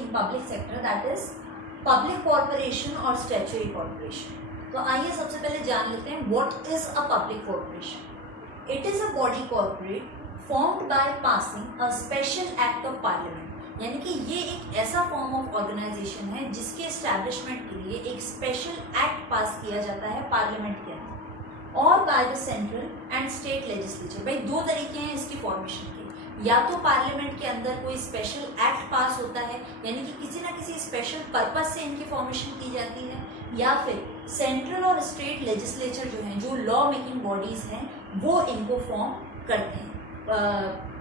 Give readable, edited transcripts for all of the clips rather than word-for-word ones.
In public sector, that is public corporation और statutory corporation. तो आइए सबसे पहले जान लेते हैं what is a public corporation. It is a body corporate formed by passing a special act of parliament, यानी कि ये एक ऐसा फॉर्म ऑफ ऑर्गेनाइजेशन है जिसके एस्टैब्लिशमेंट के लिए एक स्पेशल एक्ट पास किया जाता है पार्लियामेंट के अंदर और by the central and state legislature. भाई दो तरीके हैं इसकी फॉर्मेशन के, या तो पार्लियामेंट के अंदर कोई स्पेशल एक्ट पास होता है यानी कि किसी ना किसी स्पेशल पर्पज से इनकी फॉर्मेशन की जाती है, या फिर सेंट्रल और स्टेट लेजिस्लेचर जो हैं, जो लॉ मेकिंग बॉडीज हैं, वो इनको फॉर्म करते हैं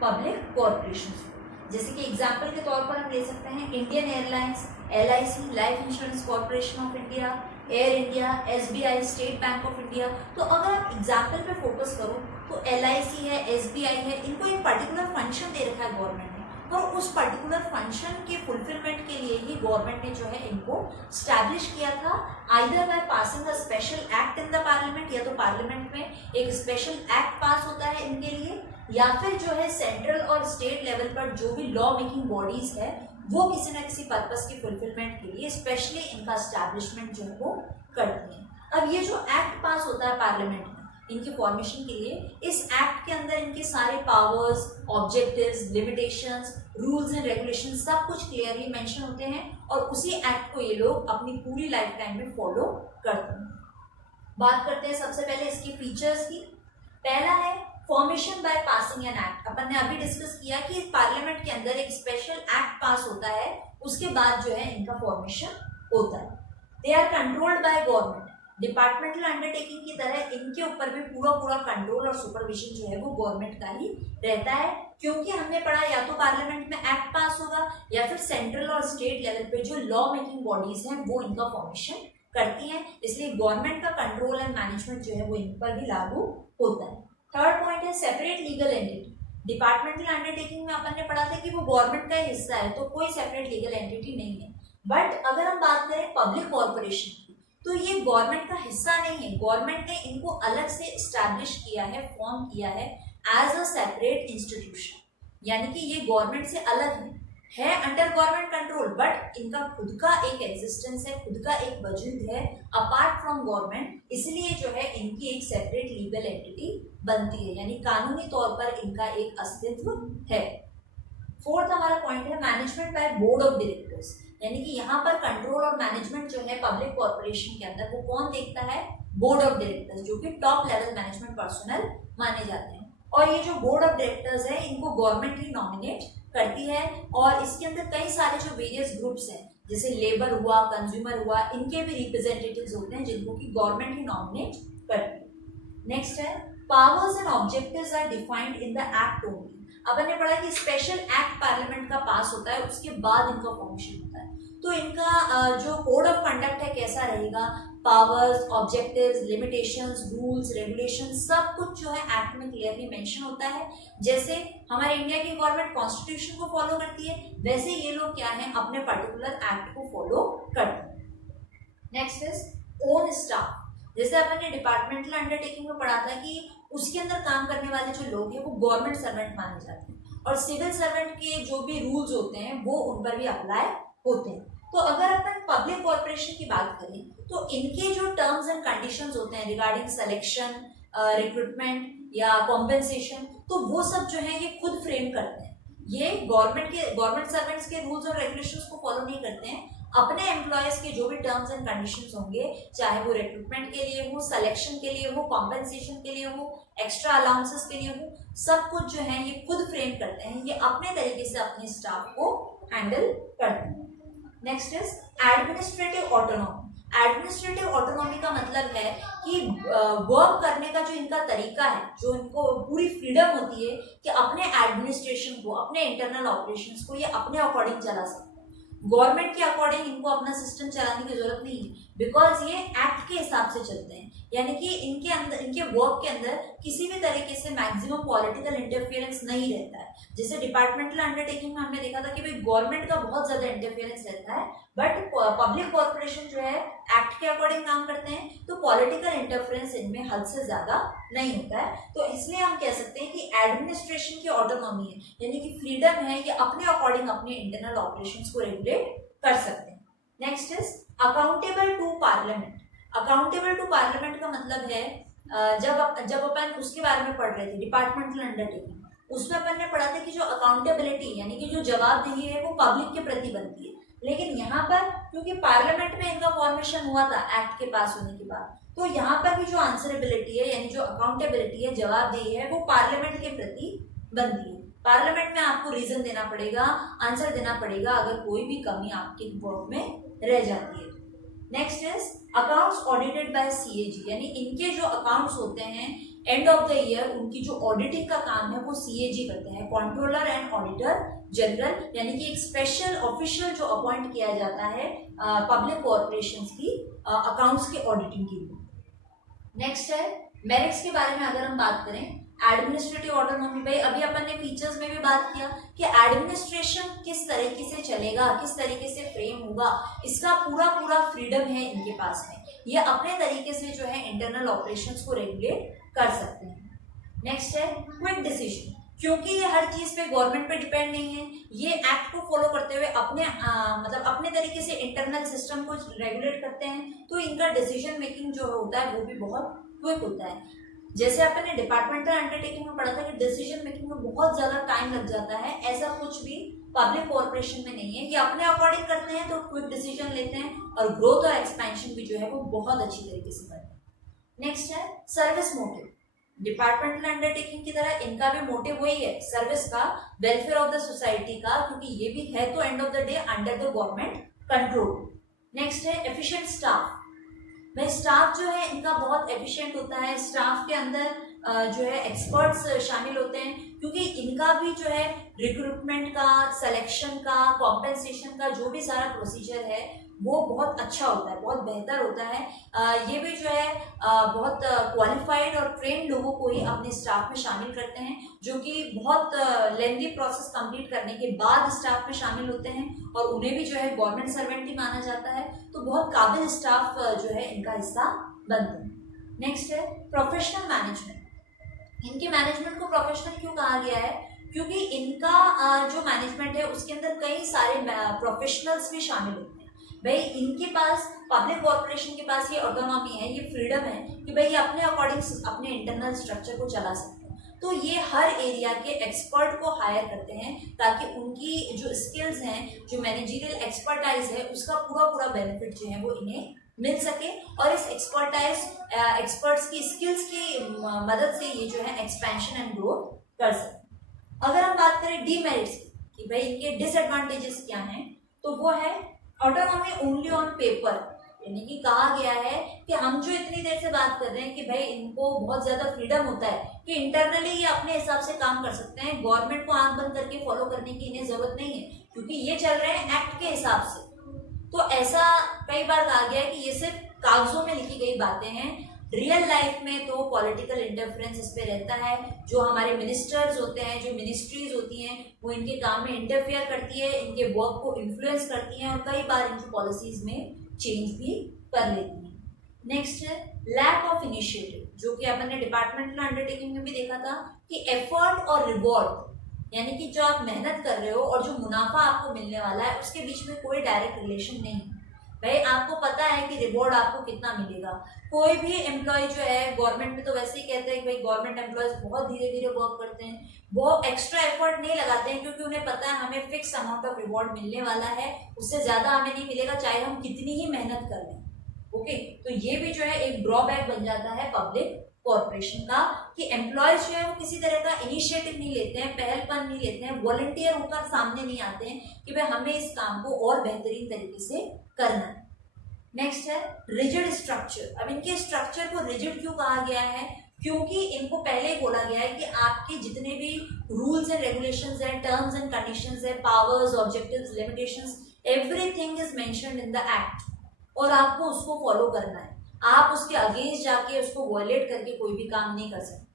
पब्लिक कॉर्पोरेशन को। जैसे कि एग्जाम्पल के तौर पर हम ले सकते हैं Indian airlines, LIC life insurance corporation of India, air India, SBI state bank of India. तो अगर आप एग्जाम्पल पे फोकस करो तो LIC है, SBI है, इनको एक पर्टिकुलर फंक्शन दे रखा है गवर्नमेंट ने और उस पर्टिकुलर फंक्शन के फुलफिलमेंट के लिए ही गवर्नमेंट ने जो है इनको स्टैब्लिश किया था, either by passing a special act in the parliament, या तो पार्लियामेंट में एक स्पेशल एक्ट पास होता है इनके लिए, या फिर जो है सेंट्रल और स्टेट लेवल पर जो भी लॉ मेकिंग बॉडीज है वो किसी न किसी पर्पस की फुलफिलमेंट के लिए स्पेशली इनका एस्टैब्लिशमेंट जो है वो करती हैं। अब ये जो एक्ट पास होता है पार्लियामेंट में इनकी फॉर्मेशन के लिए, इस एक्ट के अंदर इनके सारे powers, objectives, limitations, rules and regulation सब कुछ क्लियरली मेंशन होते हैं और उसी एक्ट को ये लोग अपनी पूरी लाइफ टाइम में फॉलो करते हैं। बात करते हैं सबसे पहले इसकी फीचर्स की। पहला है formation by passing an act. अपन ने अभी डिस्कस किया कि पार्लियामेंट के अंदर एक स्पेशल एक्ट पास होता है, उसके बाद जो है इनका फॉर्मेशन होता है। They are controlled by government. Departmental undertaking की तरह इनके ऊपर भी पूरा कंट्रोल और सुपरविजन जो है वो गवर्नमेंट का ही रहता है, क्योंकि हमने पढ़ा या तो पार्लियामेंट में एक्ट पास होगा या फिर सेंट्रल और स्टेट लेवल पे जो लॉ मेकिंग बॉडीज हैं वो इनका फॉर्मेशन करती हैं, इसलिए गवर्नमेंट का कंट्रोल एंड मैनेजमेंट जो है वो इन पर भी लागू होता है। थर्ड पॉइंट है separate legal entity. Departmental undertaking में अपन ने पढ़ा था कि वो गवर्नमेंट का हिस्सा है तो कोई सेपरेट लीगल एंटिटी नहीं है, बट अगर हम बात करें पब्लिक कॉर्पोरेशन की तो ये गवर्नमेंट का हिस्सा नहीं है। गवर्नमेंट ने इनको अलग से एस्टैब्लिश किया है, फॉर्म किया है एज अ सेपरेट इंस्टीट्यूशन, यानी कि ये गवर्नमेंट से अलग है अंडर गवर्नमेंट कंट्रोल, बट इनका खुद का एक एग्जिस्टेंस है, खुद का एक वजूद है अपार्ट फ्रॉम गवर्नमेंट, इसलिए जो है इनकी एक सेपरेट लीगल एंटिटी बनती है, यानी कानूनी तौर पर इनका एक अस्तित्व है। फोर्थ हमारा पॉइंट है management by board of directors, यानी कि यहाँ पर कंट्रोल और मैनेजमेंट जो है पब्लिक कॉर्पोरेशन के अंदर वो कौन देखता है? बोर्ड ऑफ डायरेक्टर्स, जो कि टॉप लेवल मैनेजमेंट पर्सनल माने जाते हैं। और ये जो बोर्ड ऑफ डायरेक्टर्स है इनको गवर्नमेंट ही नॉमिनेट करती है और इसके अंदर कई सारे जो वेरियस ग्रुप्स हैं जैसे लेबर हुआ, कंज्यूमर हुआ, इनके भी रिप्रेजेंटेटिव्स होते हैं जिनको कि गवर्नमेंट ही नॉमिनेट करती है। नेक्स्ट है powers and objectives are defined in the act only. अब हमने पढ़ा कि स्पेशल एक्ट पार्लियामेंट का पास होता है, उसके बाद इनका फॉर्मेशन होता है, तो इनका जो कोड ऑफ कंडक्ट है कैसा रहेगा, powers, objectives, limitations, rules, regulation सब कुछ जो है एक्ट में क्लियरली मेंशन होता है। जैसे हमारे इंडिया की गवर्नमेंट कॉन्स्टिट्यूशन को फॉलो करती है, वैसे ये लोग क्या है अपने पर्टिकुलर एक्ट को फॉलो करते हैं। Next is own staff. जैसे अपन ने डिपार्टमेंटल अंडरटेकिंग में पढ़ा था कि उसके अंदर काम करने वाले जो लोग हैं वो गवर्नमेंट सर्वेंट माने जाते हैं और सिविल सर्वेंट के जो भी रूल्स होते हैं वो उन पर भी अप्लाई होते हैं। तो अगर अपन पब्लिक कॉर्पोरेशन की बात करें तो इनके जो टर्म्स एंड कंडीशंस होते हैं रिगार्डिंग सिलेक्शन, रिक्रूटमेंट या कॉम्पेंसेशन, तो वो सब जो है ये खुद फ्रेम करते हैं। ये गवर्नमेंट सर्वेंट्स के रूल्स और रेगुलेशंस को फॉलो नहीं करते हैं, अपने एम्प्लॉयज के जो भी टर्म्स एंड कंडीशंस होंगे, चाहे वो रिक्रूटमेंट के लिए हो, सिलेक्शन के लिए हो, कॉम्पेंसेशन के लिए हो, एक्स्ट्रा अलाउंसेस के लिए हो, सब कुछ जो है ये खुद फ्रेम करते हैं, ये अपने तरीके से अपने स्टाफ को हैंडल करते हैं। Next is administrative autonomy. Administrative autonomy का मतलब है कि वर्क करने का जो इनका तरीका है, जो इनको पूरी फ्रीडम होती है कि अपने एडमिनिस्ट्रेशन को, अपने इंटरनल ऑपरेशंस को ये अपने अकॉर्डिंग चला सकते हैं। गवर्नमेंट के अकॉर्डिंग इनको अपना सिस्टम चलाने की जरूरत नहीं है, बिकॉज ये एक्ट के हिसाब से चलते हैं, यानी कि इनके अंदर, इनके वर्क के अंदर किसी भी तरीके से मैक्सिमम पॉलिटिकल इंटरफेरेंस नहीं रहता है। जैसे डिपार्टमेंटल अंडरटेकिंग में हमने देखा था कि भाई गवर्नमेंट का बहुत ज्यादा इंटरफेरेंस रहता है, बट पब्लिक कॉर्पोरेशन जो है एक्ट के अकॉर्डिंग काम करते हैं, तो पॉलिटिकल इंटरफेरेंस इनमें हद से ज्यादा नहीं होता है। तो इसलिए हम कह सकते हैं कि एडमिनिस्ट्रेशन की ऑटोनॉमी है, यानी कि फ्रीडम है, ये अपने अकॉर्डिंग अपने इंटरनल ऑपरेशंस को रेगुलेट कर सकते हैं। Next is accountable to parliament. Accountable to parliament का मतलब है जब अपन उसके बारे में पढ़ रहे थे डिपार्टमेंटल अंडरटेकिंग, उसमें अपन ने पढ़ा था कि जो अकाउंटेबिलिटी यानी कि जो जवाबदेही है वो पब्लिक के प्रति बनती है। लेकिन यहाँ पर क्योंकि पार्लियामेंट में इनका फॉर्मेशन हुआ था एक्ट के पास होने के बाद, तो यहाँ पर भी जो आंसरेबिलिटी है यानी जो अकाउंटेबिलिटी है, जवाबदेही है, वो पार्लियामेंट के प्रति बनती है। पार्लियामेंट में आपको रीजन देना पड़ेगा, आंसर देना पड़ेगा अगर कोई भी कमी आपके वर्क में रह जाती है। Next is accounts audited bye CAG, यानी इनके जो अकाउंट्स होते हैं एंड ऑफ द ईयर, उनकी जो ऑडिटिंग का काम है वो सीएजी करते हैं, कंट्रोलर एंड ऑडिटर जनरल, यानी कि एक स्पेशल ऑफिशियल जो अपॉइंट किया जाता है पब्लिक कॉर्पोरेशंस की अकाउंट्स के ऑडिटिंग के लिए। नेक्स्ट है मेरिट्स के बारे में अगर हम बात करें, एडमिनिस्ट्रेटिव ऑटोनॉमी। भाई अभी अपन ने फीचर्स में भी बात किया कि एडमिनिस्ट्रेशन किस तरीके से चलेगा, किस तरीके से फ्रेम होगा, इसका पूरा फ्रीडम है इनके पास में, ये अपने तरीके से जो है इंटरनल ऑपरेशंस को रेगुलेट कर सकते हैं। नेक्स्ट है क्विक डिसीजन, क्योंकि ये हर चीज पे गवर्नमेंट पे डिपेंड नहीं है, ये एक्ट को फॉलो करते हुए अपने मतलब अपने तरीके से इंटरनल सिस्टम को रेगुलेट करते हैं, तो इनका डिसीजन मेकिंग जो होता है वो भी बहुत क्विक होता है। जैसे अपन ने डिपार्टमेंटल अंडरटेकिंग में पढ़ा था कि डिसीजन मेकिंग में बहुत ज्यादा टाइम लग जाता है, ऐसा कुछ भी पब्लिक कॉर्पोरेशन में नहीं है, ये अपने अकॉर्डिंग करते हैं तो क्विक डिसीजन लेते हैं, और ग्रोथ और एक्सपेंशन भी जो है वो बहुत अच्छी तरीके से करते हैं। नेक्स्ट है सर्विस मोटिव। डिपार्टमेंटल अंडरटेकिंग की तरह इनका भी मोटिव वही है, सर्विस का, वेलफेयर ऑफ द सोसाइटी का, क्योंकि ये भी है तो end of the day under the government control. Next है एफिशिएंट स्टाफ। भाई स्टाफ जो है इनका बहुत एफिशिएंट होता है, स्टाफ के अंदर जो है एक्सपर्ट्स शामिल होते हैं, क्योंकि इनका भी जो है रिक्रूटमेंट का, सिलेक्शन का, कॉम्पेंसेशन का जो भी सारा प्रोसीजर है वो बहुत अच्छा होता है, बहुत बेहतर होता है। ये भी जो है बहुत क्वालिफाइड और ट्रेंड लोगों को ही अपने स्टाफ में शामिल करते हैं, जो कि बहुत लेंथी प्रोसेस कंप्लीट करने के बाद स्टाफ में शामिल होते हैं, और उन्हें भी जो है गवर्नमेंट सर्वेंट ही माना जाता है, तो बहुत काबिल स्टाफ जो है इनका हिस्सा बनते हैं। नेक्स्ट है प्रोफेशनल मैनेजमेंट। इनके मैनेजमेंट को प्रोफेशनल क्यों कहा गया है, क्योंकि इनका जो मैनेजमेंट है उसके अंदर कई सारे प्रोफेशनल्स भी शामिल होते हैं। भाई इनके पास, पब्लिक कॉर्पोरेशन के पास ये ऑटोनॉमी है, ये फ्रीडम है कि भाई ये अपने अकॉर्डिंग अपने इंटरनल स्ट्रक्चर को चला सकते हैं, तो ये हर एरिया के एक्सपर्ट को हायर करते हैं ताकि उनकी जो स्किल्स हैं, जो मैनेजरियल एक्सपर्टाइज है, उसका पूरा बेनिफिट जो है वो इन्हें मिल सके, और इस एक्सपर्ट्स की स्किल्स की मदद से ये जो है एक्सपेंशन एंड ग्रोथ कर सके। अगर हम बात करें डीमेरिट्स की, भाई इनके डिसएडवांटेजेस क्या हैं, तो वो है ऑटोनॉमी ओनली ऑन पेपर, यानी कि कहा गया है कि हम जो इतनी देर से बात कर रहे हैं कि भाई इनको बहुत ज्यादा फ्रीडम होता है कि इंटरनली ये अपने हिसाब से काम कर सकते हैं, गवर्नमेंट को आंख बंद करके फॉलो करने की इन्हें जरूरत नहीं है, क्योंकि ये चल रहे हैं एक्ट के हिसाब से। तो ऐसा कई बार कहा गया है कि ये सिर्फ कागजों में लिखी गई बातें हैं, रियल लाइफ में तो पॉलिटिकल इंटरफेरेंस इस पे रहता है। जो हमारे मिनिस्टर्स होते हैं, जो मिनिस्ट्रीज होती हैं, वो इनके काम में इंटरफेयर करती है, इनके वर्क को इन्फ्लुएंस करती हैं, और कई बार इनकी पॉलिसीज में चेंज भी कर लेती हैं। नेक्स्ट है लैक ऑफ इनिशिएटिव, जो कि अपन ने डिपार्टमेंटल अंडरटेकिंग में भी देखा था कि एफर्ट और रिवॉर्ड, यानी कि जो आप मेहनत कर रहे हो और जो मुनाफा आपको मिलने वाला है उसके बीच में कोई डायरेक्ट रिलेशन नहीं है। भाई आपको पता है कि रिवॉर्ड आपको कितना मिलेगा, कोई भी एम्प्लॉय जो है, गवर्नमेंट में तो वैसे ही कहते हैं कि भाई गवर्नमेंट एम्प्लॉयज बहुत धीरे धीरे वर्क करते हैं, वो एक्स्ट्रा एफर्ट नहीं लगाते हैं, क्योंकि उन्हें पता है हमें फिक्स अमाउंट ऑफ रिवॉर्ड मिलने वाला है, उससे ज्यादा हमें नहीं मिलेगा चाहे हम कितनी ही मेहनत कर लें। ओके, तो ये भी जो है एक ड्रॉबैक बन जाता है पब्लिक कॉर्पोरेशन का, कि एम्प्लॉयज जो है वो किसी तरह का इनिशिएटिव नहीं लेते हैं, पहलपन नहीं लेते हैं, वॉलंटियर होकर सामने नहीं आते हैं कि भाई हमें इस काम को और बेहतरीन तरीके से करना है। नेक्स्ट है रिजिड स्ट्रक्चर। अब इनके स्ट्रक्चर को रिजिड क्यों कहा गया है, क्योंकि इनको पहले ही बोला गया है कि आपके जितने भी रूल्स एंड रेगुलेशंस हैं, टर्म्स एंड कंडीशंस है, powers, objectives, limitations, everything is mentioned in the act, और आपको उसको फॉलो करना है। आप उसके अगेंस्ट जाके उसको वॉयलेट करके कोई भी काम नहीं कर सकते।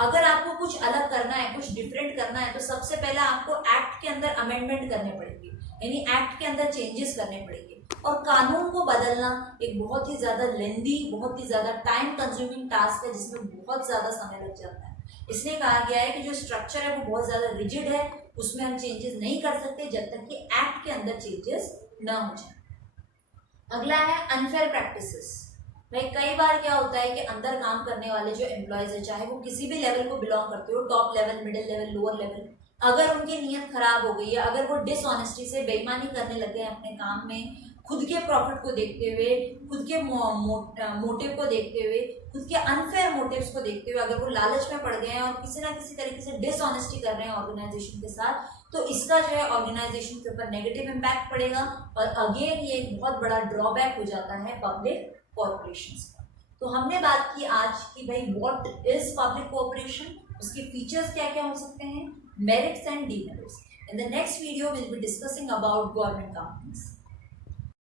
अगर आपको कुछ अलग करना है, कुछ डिफरेंट करना है, तो सबसे पहले आपको एक्ट के अंदर अमेंडमेंट करने पड़ेंगे, यानी एक्ट के अंदर चेंजेस करने पड़ेंगे। और कानून को बदलना एक बहुत ही ज्यादा लेंदी, बहुत ही ज्यादा टाइम कंज्यूमिंग टास्क है, जिसमें बहुत ज्यादा समय लग जाता है। इसलिए कहा गया है कि जो स्ट्रक्चर है वो बहुत ज्यादा रिजिड है, उसमें हम चेंजेस नहीं कर सकते जब तक कि एक्ट के अंदर चेंजेस न हो जाए। अगला है अनफेयर प्रैक्टिसेस। भाई कई बार क्या होता है कि अंदर काम करने वाले जो एम्प्लॉयज है, चाहे वो किसी भी लेवल को बिलोंग करते हो, top level, middle level, lower level, अगर उनकी नीयत खराब हो गई है, अगर वो डिसऑनेस्टी से बेईमानी करने लगे हैं अपने काम में, खुद के प्रॉफिट को देखते हुए, खुद के मोटिव को देखते हुए, खुद के अनफेयर मोटिव्स को देखते हुए अगर वो लालच में पड़ गए हैं और किसी ना किसी तरीके से डिसऑनेस्टी कर रहे हैं ऑर्गेनाइजेशन के साथ, तो इसका जो है ऑर्गेनाइजेशन के ऊपर नेगेटिव इम्पैक्ट पड़ेगा। और अगेन ये एक बहुत बड़ा ड्रॉबैक हो जाता है पब्लिक कॉर्पोरेशंस का। तो हमने बात की आज कि भाई व्हाट इज पब्लिक कॉर्पोरेशन, उसके फीचर्स क्या क्या हो सकते हैं, merits and demerits. In the next video, we'll be discussing about government companies.